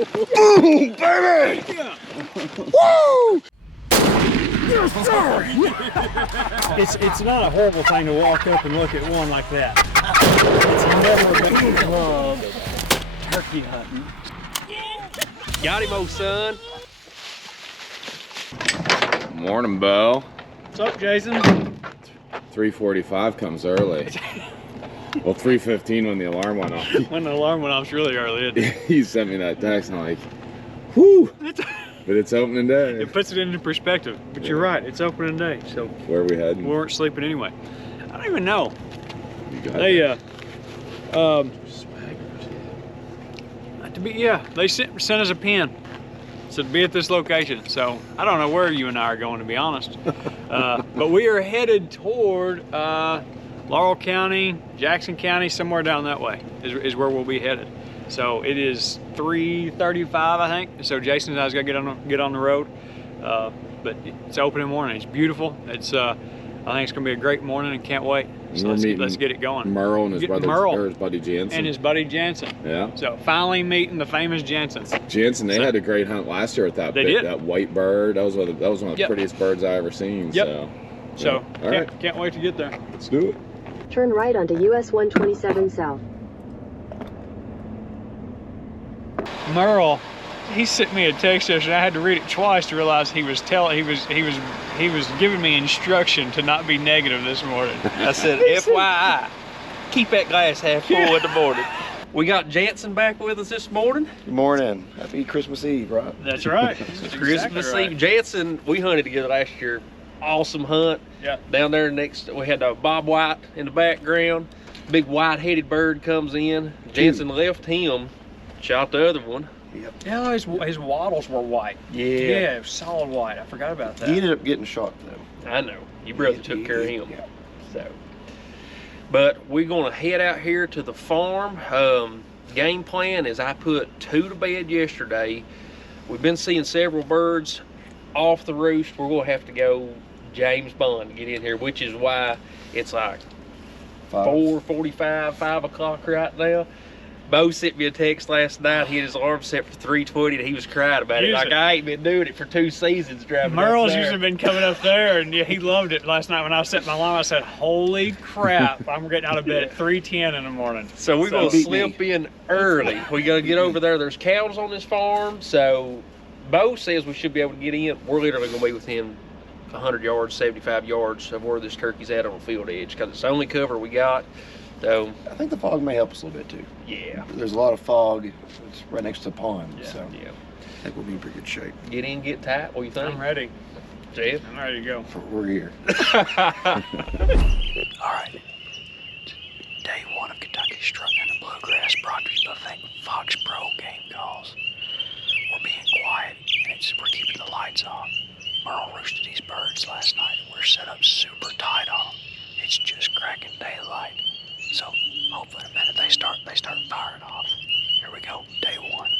Boom, baby! Yeah. Woo! It's not a horrible thing to walk up and look at one like that. It's never been turkey hunting. Got him, old son. Morning, Bo. What's up, Jason? 3:45 comes early. Well, 3:15 when the alarm went off. When the alarm went off, it's really early, isn't it? He sent me that text and I'm like, whew. But it's opening day. It puts it into perspective. But you're right, it's opening day. So where are we heading? we weren't sleeping anyway. I don't even know. You got They that. they sent us a pin. So to be at this location. So I don't know where you and I are going, to be honest. But we are headed toward Laurel County, Jackson County, somewhere down that way is where we'll be headed. So it is 3:35, I think. So Jason and I's got to get on the road. But it's opening morning. It's beautiful. It's I think it's gonna be a great morning and can't wait. So let's get it going. Merle and his buddy Jansen. And his buddy Jansen. Yeah. So finally meeting the famous Jansens. Jansen, they had a great hunt last year with that that white bird. That was one of the prettiest birds I ever seen. Yep. So yeah. Can't wait to get there. Let's do it. Turn right onto US 127 South. Merle, he sent me a text yesterday. I had to read it twice to realize he was giving me instruction to not be negative this morning. I said, FYI, keep that glass half full in the morning. We got Jansen back with us this morning. Good morning. Happy Christmas Eve, right? That's right. Christmas Eve. Jansen, we hunted together last year. Awesome hunt. Yeah. Down there next, we had Bob White in the background. Big white-headed bird comes in. Jansen left him, shot the other one. Yep. Yeah, his wattles were white. Yeah, solid white. I forgot about that. He ended up getting shot though. I know. Your brother took care of him. Yeah. So, but we're gonna head out here to the farm. Game plan is I put 2 to bed yesterday. We've been seeing several birds off the roost. We're gonna have to go James Bond to get in here, which is why it's like 4:45, 5 o'clock right now. Bo sent me a text last night. He had his alarm set for 3:20 and he was crying about it. Like, I ain't been doing it for 2 seasons driving Merle's up there. usually been coming up there, and yeah, he loved it. Last night when I set my alarm, I said, holy crap, I'm getting out of bed at 3:10 in the morning. So we're gonna slip in early. We gotta get over there. There's cows on this farm, so Bo says we should be able to get in. We're literally gonna be within 100 yards, 75 yards of where this turkey's at on the field edge, because it's the only cover we got. So I think the fog may help us a little bit too. Yeah. There's a lot of fog. It's right next to the pond, Yeah. so Yeah. I think we'll be in pretty good shape. Get in, get tight. What do you think? I'm ready. Jeff? I'm ready to go. We're here. All right. Day 1 of Kentucky Strutting in the Bluegrass brought to you by Fox Pro Game Calls. We're being quiet and we're keeping the lights on. Merle roosted these birds last night. We're set up super tight on them. It's just cracking daylight. So hopefully in a minute they start firing off. Here we go, day 1.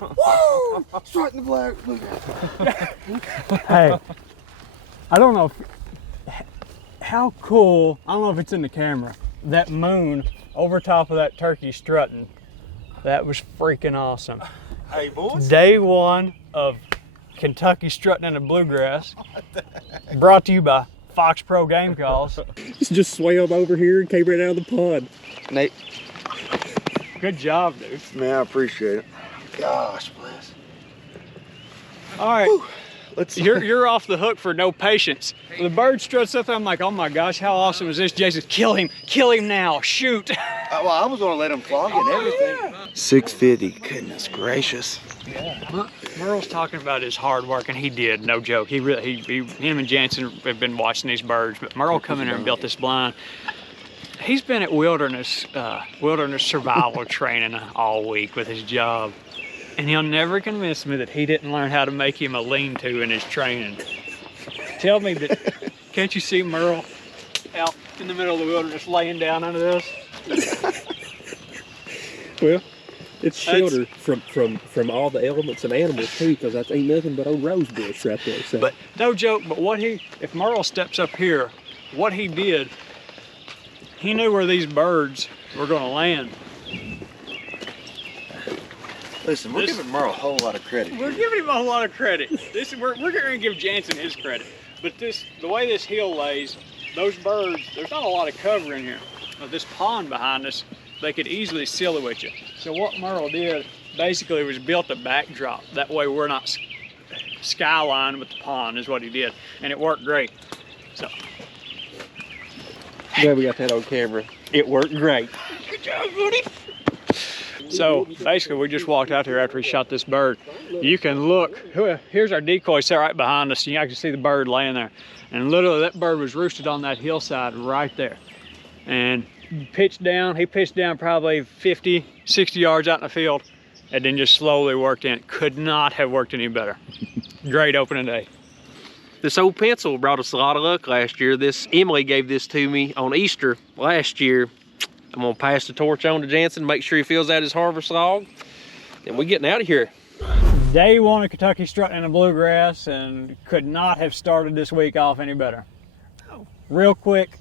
Woo! Straight in the black. Hey, I don't know how cool, I don't know if it's in the camera, that moon over top of that turkey strutting. That was freaking awesome. Hey, boys. Day one of Kentucky Strutting in the Bluegrass, brought to you by Fox Pro Game Calls. Just swam over here and came right out of the pond. Nate. Good job, dude. Man, I appreciate it. Gosh, bless. All right. Let's. You're off the hook for no patience. The bird struts up, I'm like, oh my gosh, how awesome is this? Jason, kill him now, shoot. Well, I was gonna let him flog it and everything. 650, goodness gracious. Yeah. Merle's talking about his hard work, and he did, no joke. Him and Jansen have been watching these birds, but Merle come in here and built this blind. He's been at wilderness survival training all week with his job. And he'll never convince me that he didn't learn how to make him a lean-to in his training. Tell me that, can't you see Merle out in the middle of the wilderness laying down under this? Well, it's shelter from all the elements and animals too, because that ain't nothing but a rose bush right there. So. But no joke, but if Merle steps up here, what he did, he knew where these birds were gonna land. Listen, we're giving Merle a whole lot of credit. We're giving him a whole lot of credit. We're going to give Jansen his credit. But the way this hill lays, those birds, there's not a lot of cover in here. But this pond behind us, they could easily silhouette you. So what Merle did basically was built a backdrop. That way we're not skyline with the pond is what he did. And it worked great. So. Glad we got that on camera. It worked great. Good job, buddy. So basically we just walked out here after we shot this bird. You can look, here's our decoy set right behind us. You can see the bird laying there. And literally that bird was roosted on that hillside right there. And he pitched down probably 50, 60 yards out in the field and then just slowly worked in. Could not have worked any better. Great opening day. This old pencil brought us a lot of luck last year. Emily gave this to me on Easter last year. I'm gonna pass the torch on to Jansen, make sure he fills out his harvest log, and we're getting out of here. Day one of Kentucky Strutting in the Bluegrass, and could not have started this week off any better. Real quick,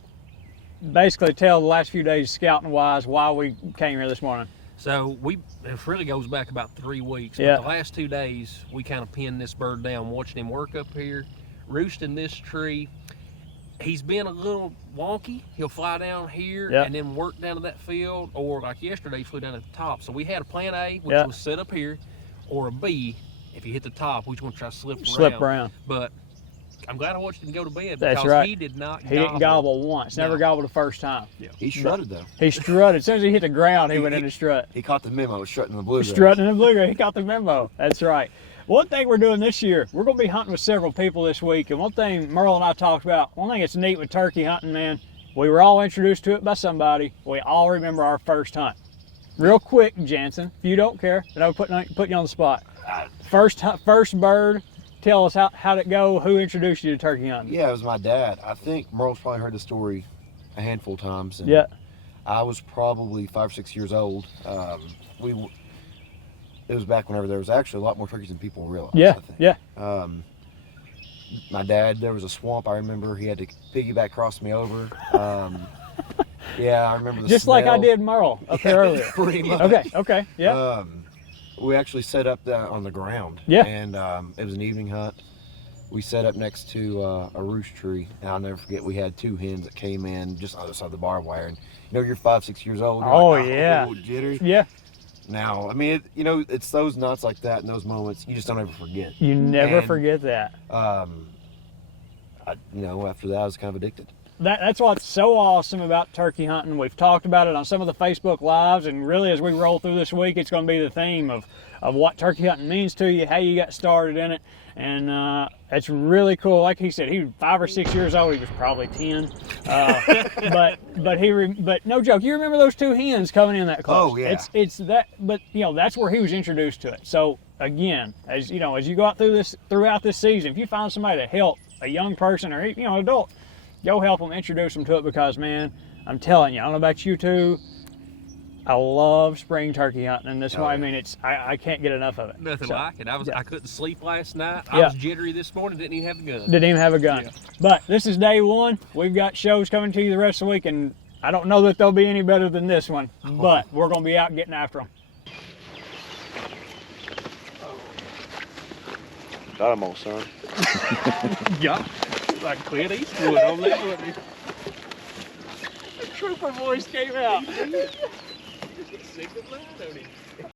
basically tell the last few days scouting wise why we came here this morning. So it really goes back about 3 weeks. Yeah. But the last 2 days, we kind of pinned this bird down, watching him work up here, roosting this tree. He's been a little wonky. He'll fly down here and then work down to that field, or like yesterday, he flew down at the top. So we had a plan A, which was set up here, or a B, if he hit the top, we just want to try to slip around. But I'm glad I watched him go to bed because he did not He didn't gobble once, never gobbled the first time. Yeah. He strutted though. He strutted. As soon as he hit the ground, he went in the strut. He caught the memo, strutting in the bluegrass. Strutting in the bluegrass, he caught the memo. That's right. One thing we're doing this year, we're going to be hunting with several people this week. And one thing Merle and I talked about, one thing that's neat with turkey hunting, man, we were all introduced to it by somebody. We all remember our first hunt. Real quick, Jansen, if you don't care, then I'll put you on the spot. First bird, tell us how'd it go, who introduced you to turkey hunting? Yeah, it was my dad. I think Merle's probably heard the story a handful of times. And yeah. I was probably 5 or 6 years old. It was back whenever there was actually a lot more turkeys than people realize. Yeah, I think. yeah. My dad, there was a swamp, I remember. He had to piggyback cross me over. Yeah, I remember the Just smell. like I did Merle up there earlier. Pretty much. Okay, yeah. We actually set up on the ground. Yeah. And it was an evening hunt. We set up next to a roost tree, and I'll never forget, we had 2 hens that came in just on the other side of the barbed wire. And you're 5, 6 years old. Yeah. Jittery. Yeah. Now, I mean, it's those nuts like that and those moments you just don't ever forget. You never forget that. After that, I was kind of addicted. That's what's so awesome about turkey hunting. We've talked about it on some of the Facebook Lives, and really as we roll through this week, it's going to be the theme of what turkey hunting means to you, how you got started in it, and it's really cool. Like he said, he was 5 or 6 years old. He was probably 10, but no joke. You remember those 2 hens coming in that close? Oh yeah. It's that, but that's where he was introduced to it. So again, as you go out throughout this season, if you find somebody to help a young person or adult, go help them, introduce them to it, because man, I'm telling you, I don't know about you two, I love spring turkey hunting, and that's why I mean I can't get enough of it. Nothing So, like it. I couldn't sleep last night. I Yeah. was jittery this morning. Didn't even have the gun. Didn't even have a gun. Yeah. But this is day one. We've got shows coming to you the rest of the week, and I don't know that they'll be any better than this one, but we're going to be out getting after them. Got him, old son. Yeah. Like Clint Eastwood on that one. The trooper voice came out. Sick of lying on him.